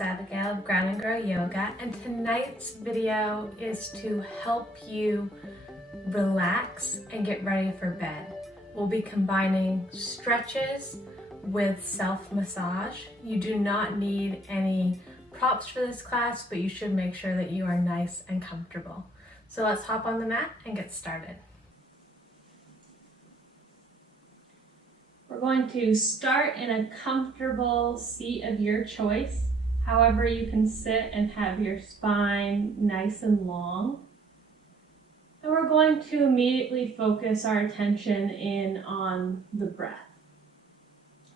it's Abigail of Ground and Grow Yoga, and tonight's video is to help you relax and get ready for bed. We'll be combining stretches with self-massage. You do not need any props for this class, but you should make sure that you are nice and comfortable. So let's hop on the mat and get started. We're going to start in a comfortable seat of your choice. However, you can sit and have your spine nice and long. And we're going to immediately focus our attention in on the breath.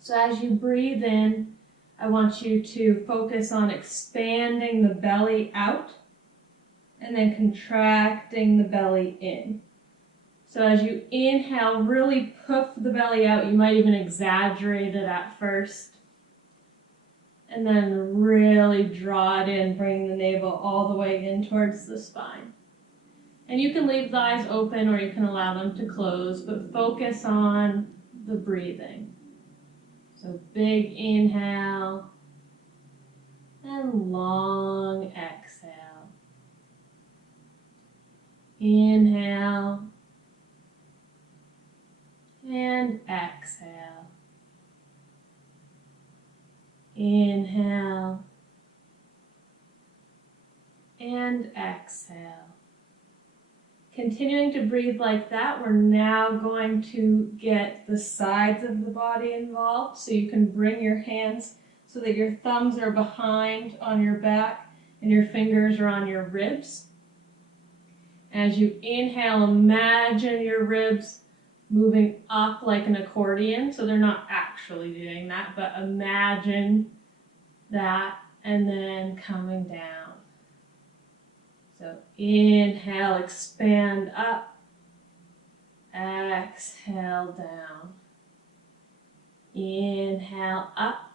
So as you breathe in, I want you to focus on expanding the belly out and then contracting the belly in. So as you inhale, really puff the belly out. You might even exaggerate it at first. And then really draw it in, bringing the navel all the way in towards the spine. And you can leave the eyes open or you can allow them to close, but focus on the breathing. So big inhale and long exhale. Inhale. And exhale. Inhale. And exhale. Continuing to breathe like that, we're now going to get the sides of the body involved. So you can bring your hands so that your thumbs are behind on your back and your fingers are on your ribs. As you inhale, imagine your ribs moving up like an accordion, so they're not actually doing that, but imagine that, and then coming down. So inhale, expand up, exhale down. Inhale up,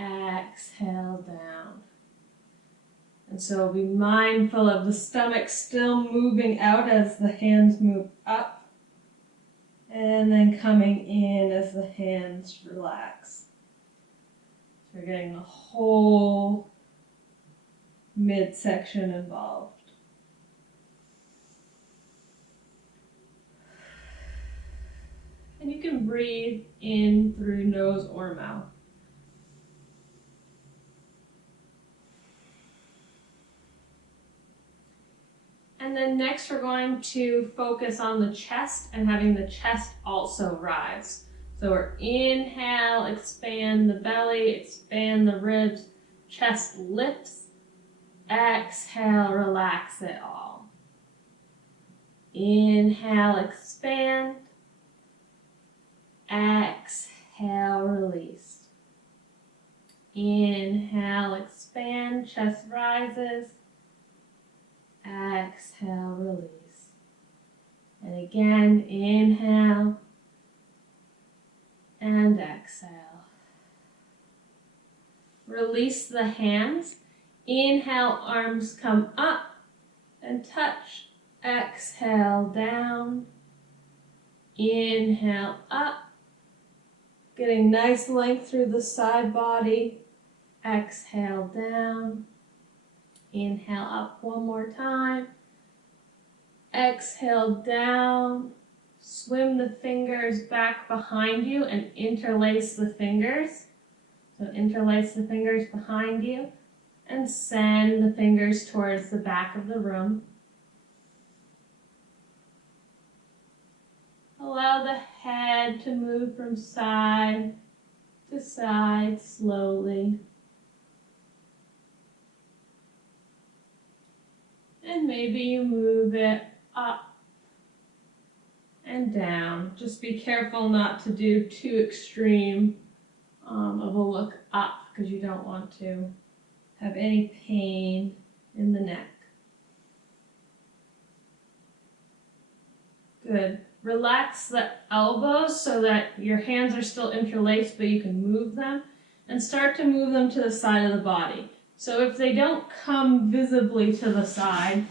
exhale down. And so be mindful of the stomach still moving out as the hands move up. And then coming in as the hands relax. So we're getting the whole midsection involved. And you can breathe in through nose or mouth. And then next we're going to focus on the chest and having the chest also rise. So we're inhale, expand the belly, expand the ribs, chest lifts. Exhale, relax it all. Inhale, expand. Exhale, release. Inhale, expand, chest rises. Exhale, release. And again, inhale and exhale. Release the hands. Inhale, arms come up and touch. Exhale, down. Inhale, up. Getting nice length through the side body. Exhale, down. Inhale up one more time. Exhale down. Swim the fingers back behind you and interlace the fingers. So interlace the fingers behind you and send the fingers towards the back of the room. Allow the head to move from side to side slowly. And maybe you move it up and down. Just be careful not to do too extreme of a look up because you don't want to have any pain in the neck. Good. Relax the elbows so that your hands are still interlaced, but you can move them. And start to move them to the side of the body. So if they don't come visibly to the side,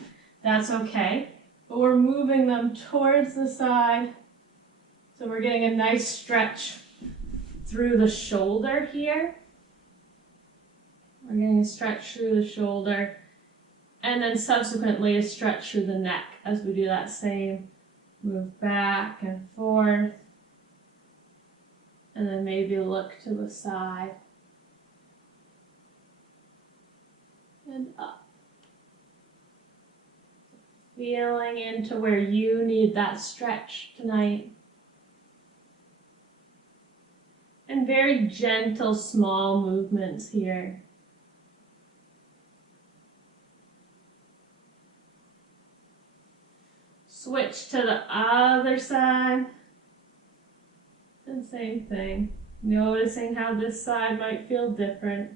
that's okay. But we're moving them towards the side. So we're getting a nice stretch through the shoulder here. a stretch through the shoulder, and then subsequently a stretch through the neck as we do that same move back and forth, and then maybe look to the side and up. Feeling into where you need that stretch tonight. And very gentle, small movements here. Switch to the other side. And same thing. Noticing how this side might feel different.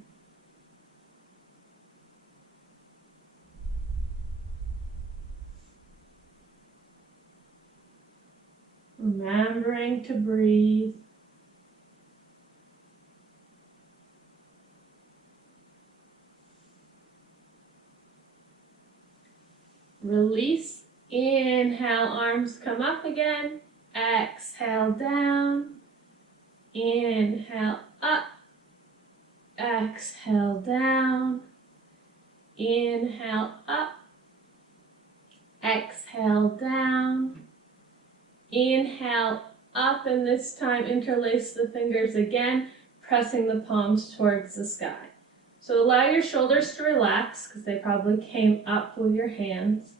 Remembering to breathe. Release. Inhale, arms come up again. Exhale, down. Inhale, up. Exhale, down. Inhale, up. Exhale, down. Inhale, up, and this time interlace the fingers again, pressing the palms towards the sky. So allow your shoulders to relax, because they probably came up with your hands.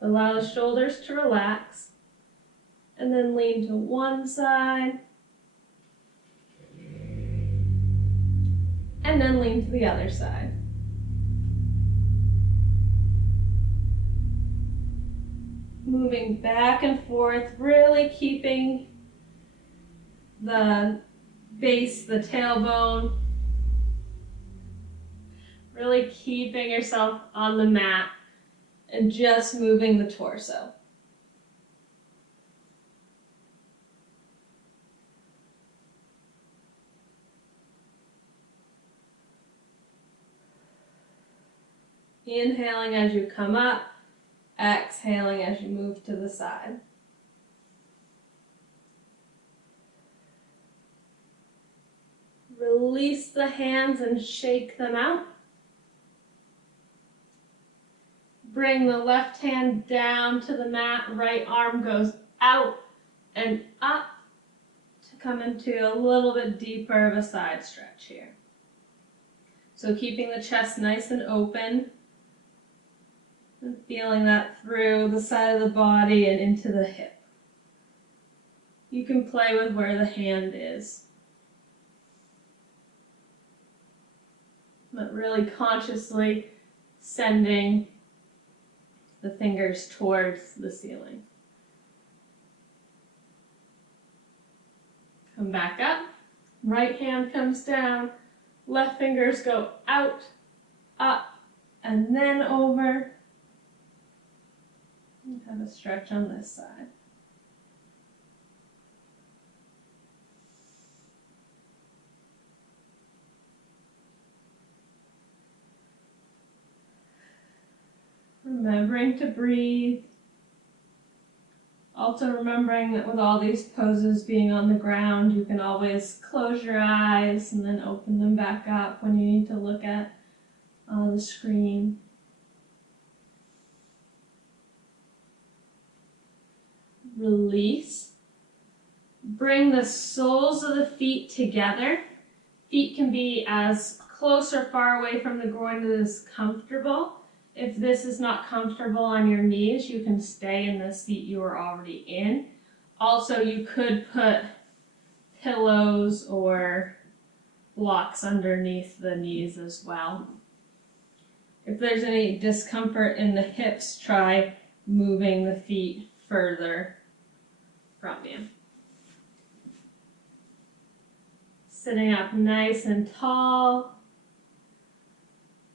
Allow the shoulders to relax, and then lean to one side, and then lean to the other side. Moving back and forth, really keeping the base, the tailbone, really keeping yourself on the mat and just moving the torso. Inhaling as you come up, exhaling as you move to the side. Release the hands and shake them out. Bring the left hand down to the mat, right arm goes out and up to come into a little bit deeper of a side stretch here. So keeping the chest nice and open, and feeling that through the side of the body and into the hip. You can play with where the hand is, but really consciously sending the fingers towards the ceiling. Come back up, right hand comes down, left fingers go out, up, and then over. Have a stretch on this side. Remembering to breathe. Also remembering that with all these poses being on the ground, you can always close your eyes and then open them back up when you need to look at the screen. Release. Bring the soles of the feet together. Feet can be as close or far away from the groin as is comfortable. If this is not comfortable on your knees, you can stay in the seat you are already in. Also, you could put pillows or blocks underneath the knees as well. If there's any discomfort in the hips, try moving the feet further from you. Sitting up nice and tall.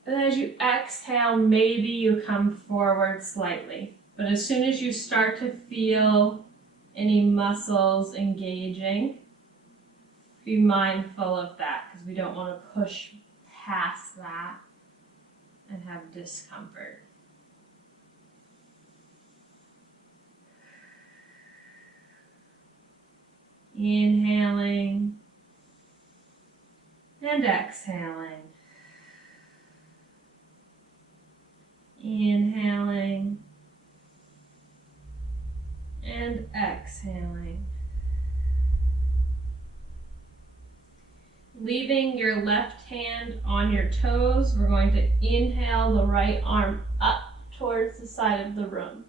And as you exhale, maybe you come forward slightly. But as soon as you start to feel any muscles engaging, be mindful of that, because we don't want to push past that and have discomfort. Inhaling and exhaling. Leaving your left hand on your toes, we're going to inhale the right arm up towards the side of the room.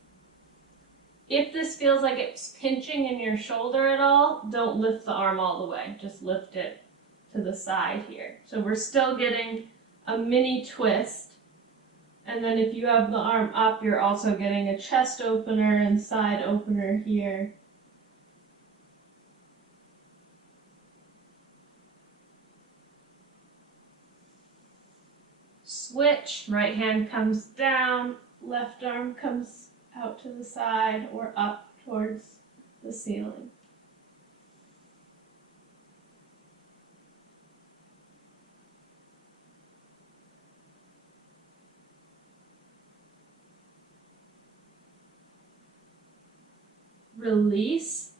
If this feels like it's pinching in your shoulder at all, don't lift the arm all the way. Just lift it to the side here. So we're still getting a mini twist. And then if you have the arm up, you're also getting a chest opener and side opener here. Switch, right hand comes down, left arm comes out to the side or up towards the ceiling. Release.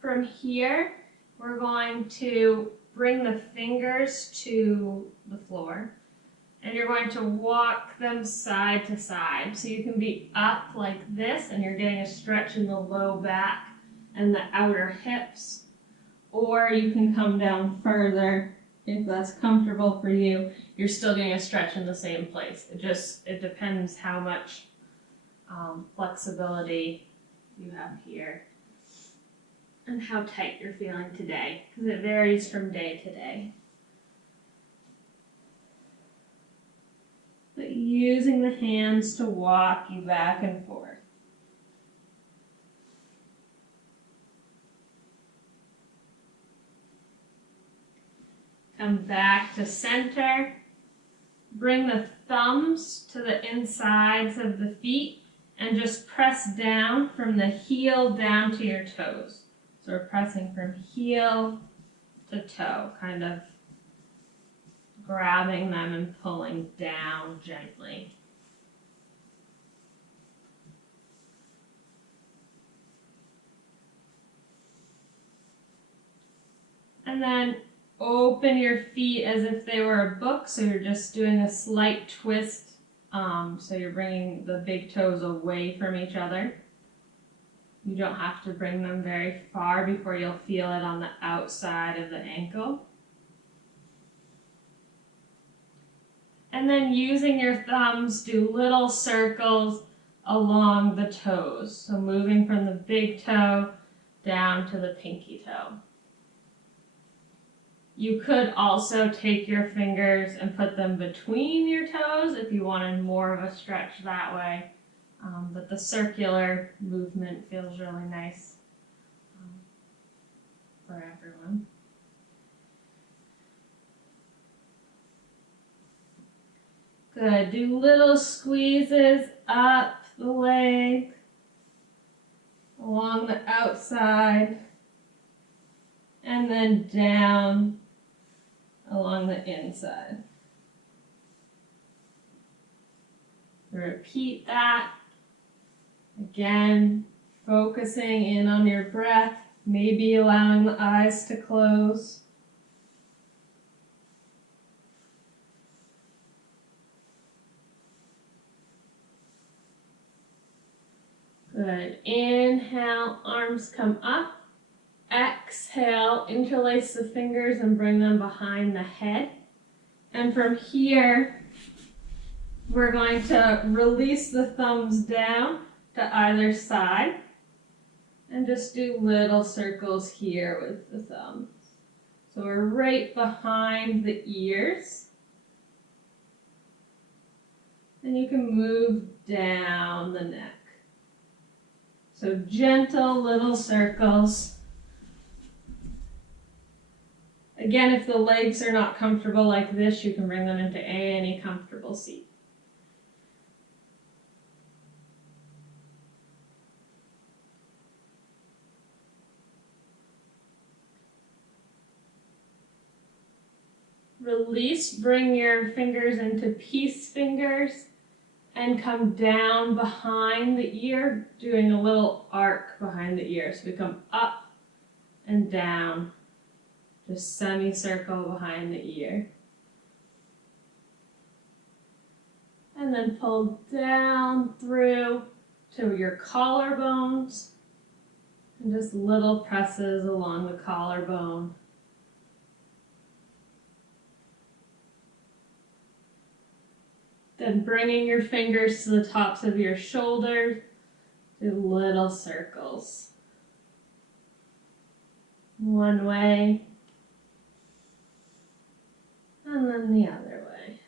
From here, we're going to bring the fingers to the floor. And you're going to walk them side to side. So you can be up like this and you're getting a stretch in the low back and the outer hips. Or you can come down further if that's comfortable for you. You're still getting a stretch in the same place. It depends how much flexibility you have here and how tight you're feeling today, because it varies from day to day. But using the hands to walk you back and forth. Come back to center. Bring the thumbs to the insides of the feet and just press down from the heel down to your toes. So we're pressing from heel to toe, kind of grabbing them and pulling down gently. And then open your feet as if they were a book, so you're just doing a slight twist. So you're bringing the big toes away from each other. You don't have to bring them very far before you'll feel it on the outside of the ankle. And then using your thumbs, do little circles along the toes. So moving from the big toe down to the pinky toe. You could also take your fingers and put them between your toes if you wanted more of a stretch that way. But the circular movement feels really nice for everyone. Good. Do little squeezes up the leg, along the outside, and then down along the inside. Repeat that. Again, focusing in on your breath, maybe allowing the eyes to close. Good. Inhale, arms come up. Exhale, interlace the fingers and bring them behind the head. And from here, we're going to release the thumbs down to either side and just do little circles here with the thumbs. So we're right behind the ears. And you can move down the neck. So gentle little circles. Again, if the legs are not comfortable like this, you can bring them into any comfortable seat. Release, bring your fingers into peace fingers and come down behind the ear, doing a little arc behind the ear. So we come up and down, just semicircle behind the ear. And then pull down through to your collarbones and just little presses along the collarbone. Then bringing your fingers to the tops of your shoulders, do little circles. One way, and then the other way.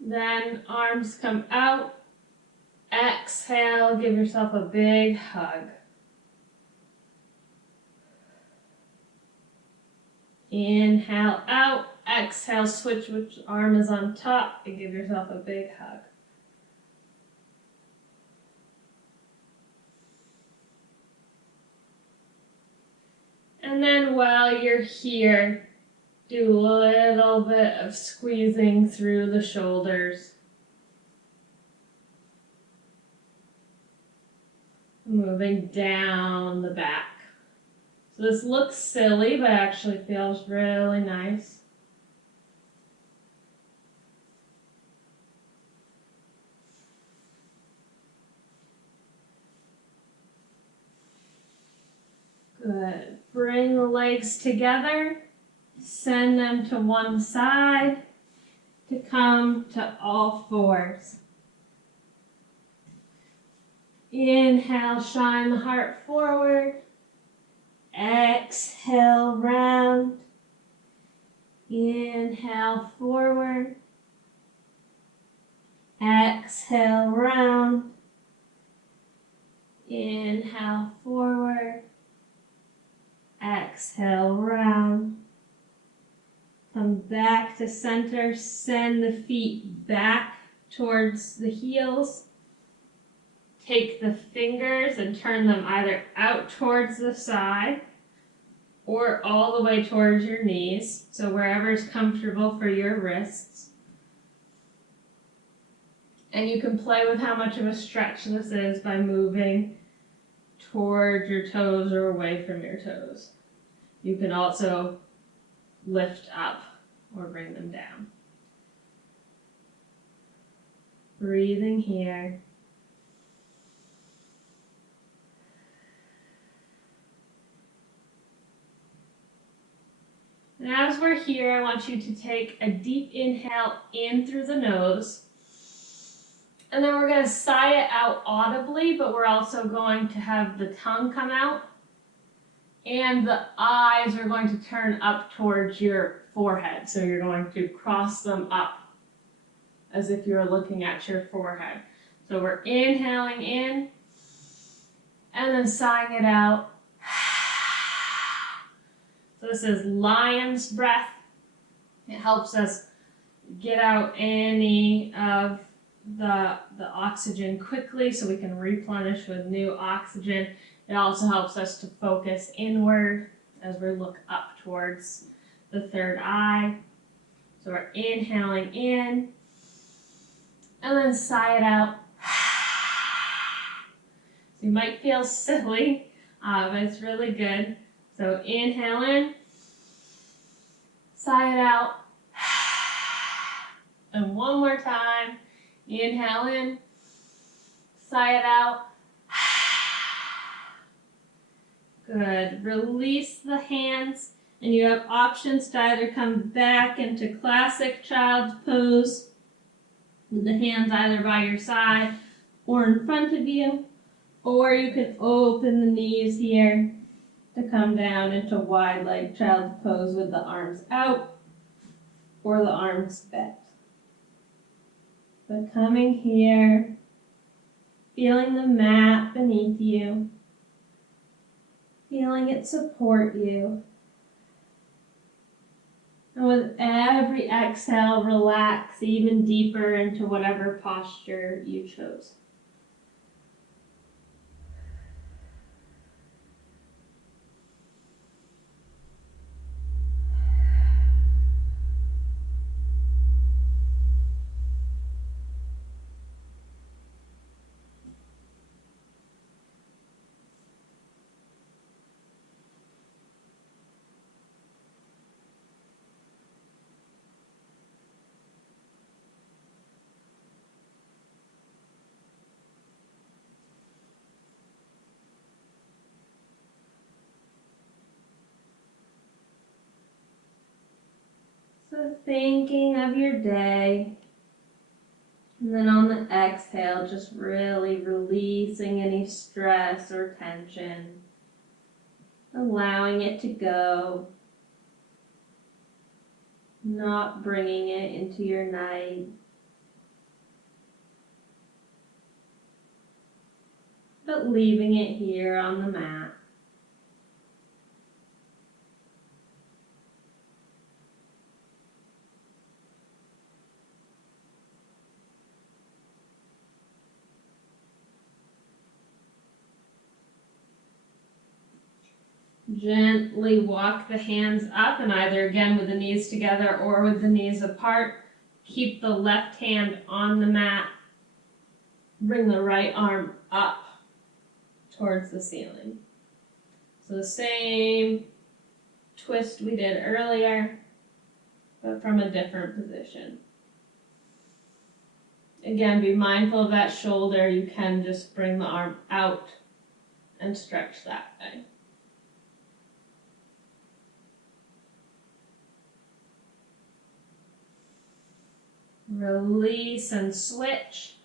Then arms come out. Exhale, give yourself a big hug. Inhale out. Exhale, switch which arm is on top and give yourself a big hug. And then while you're here, do a little bit of squeezing through the shoulders. Moving down the back. So this looks silly, but actually feels really nice. Good. Bring the legs together. Send them to one side to come to all fours. Inhale, shine the heart forward. Exhale, round. Inhale, forward. Exhale, round. Inhale, forward. Exhale, round. Come back to center. Send the feet back towards the heels. Take the fingers and turn them either out towards the side or all the way towards your knees. So wherever is comfortable for your wrists. And you can play with how much of a stretch this is by moving towards your toes or away from your toes. You can also lift up or bring them down. Breathing here. And as we're here, I want you to take a deep inhale in through the nose. And then we're going to sigh it out audibly, but we're also going to have the tongue come out. And the eyes are going to turn up towards your forehead. So you're going to cross them up as if you were looking at your forehead. So we're inhaling in and then sighing it out. So this is lion's breath. It helps us get out any of the oxygen quickly so we can replenish with new oxygen. It also helps us to focus inward as we look up towards the third eye. So we're inhaling in and then sigh it out. So you might feel silly, but it's really good. So inhale in, sigh it out. And one more time. Inhale in, sigh it out. Good. Release the hands, and you have options to either come back into classic child's pose with the hands either by your side or in front of you, or you can open the knees here to come down into wide leg child's pose with the arms out or the arms bent. But coming here, feeling the mat beneath you, feeling it support you. And with every exhale, relax even deeper into whatever posture you chose. thinking of your day. And then on the exhale, just really releasing any stress or tension, allowing it to go, not bringing it into your night, but leaving it here on the mat. Gently walk the hands up, and either again with the knees together or with the knees apart. Keep the left hand on the mat. Bring the right arm up towards the ceiling. So the same twist we did earlier, but from a different position. Again, be mindful of that shoulder. You can just bring the arm out and stretch that way. Release and switch.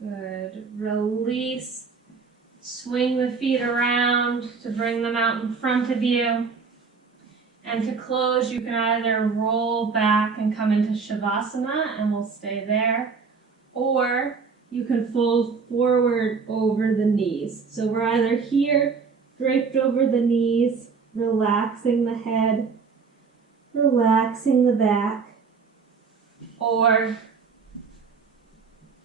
Good. Release. Swing the feet around to bring them out in front of you. And to close, you can either roll back and come into Shavasana, and we'll stay there, or you can fold forward over the knees. So we're either here, draped over the knees, relaxing the head, relaxing the back, or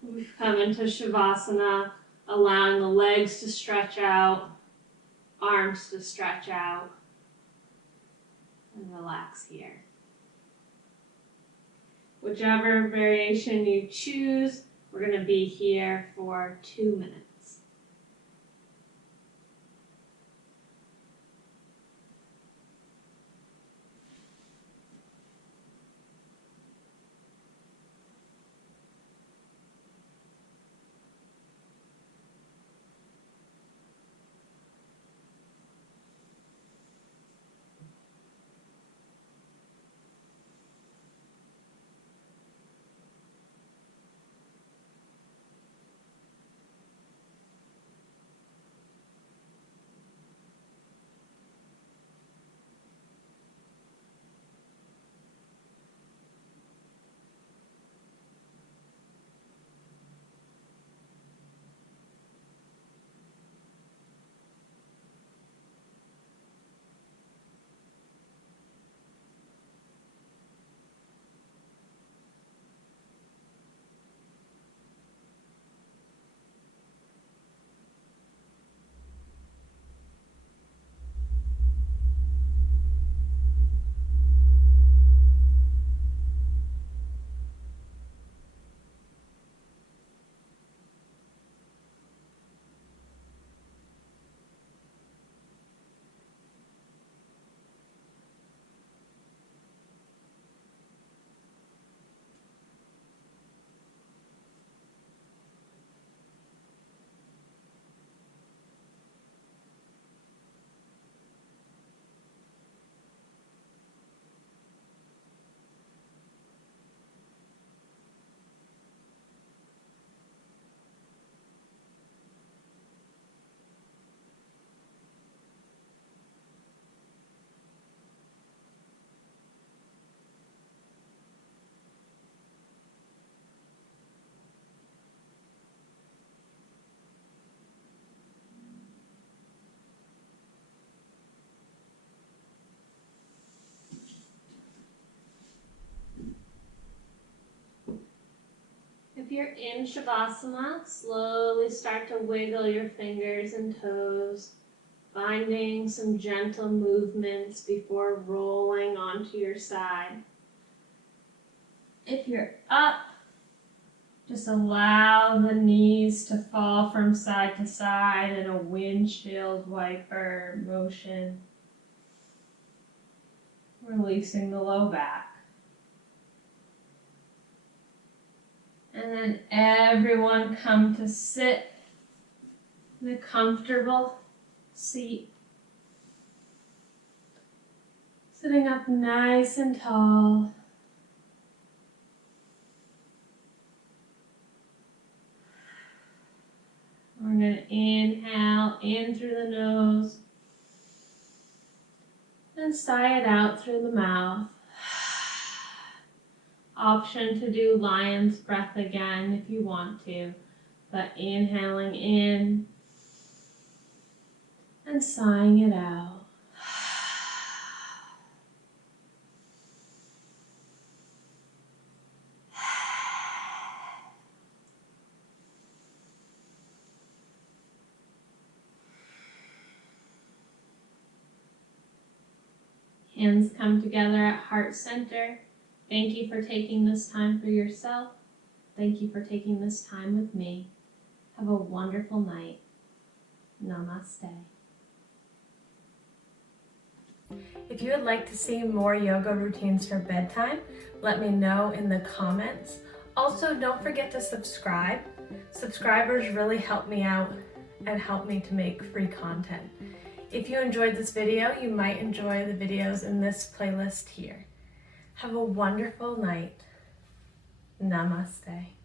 we come into Shavasana, allowing the legs to stretch out, arms to stretch out, and relax here. Whichever variation you choose, we're going to be here for 2 minutes. If you're in Shavasana, slowly start to wiggle your fingers and toes, finding some gentle movements before rolling onto your side. If you're up, just allow the knees to fall from side to side in a windshield wiper motion. Releasing the low back. And then everyone come to sit in a comfortable seat. Sitting up nice and tall. We're going to inhale in through the nose and sigh it out through the mouth. Option to do lion's breath again if you want to, but inhaling in and sighing it out. Hands come together at heart center. Thank you for taking this time for yourself. Thank you for taking this time with me. Have a wonderful night. Namaste. If you would like to see more yoga routines for bedtime, let me know in the comments. Also, don't forget to subscribe. Subscribers really help me out and help me to make free content. If you enjoyed this video, you might enjoy the videos in this playlist here. Have a wonderful night. Namaste.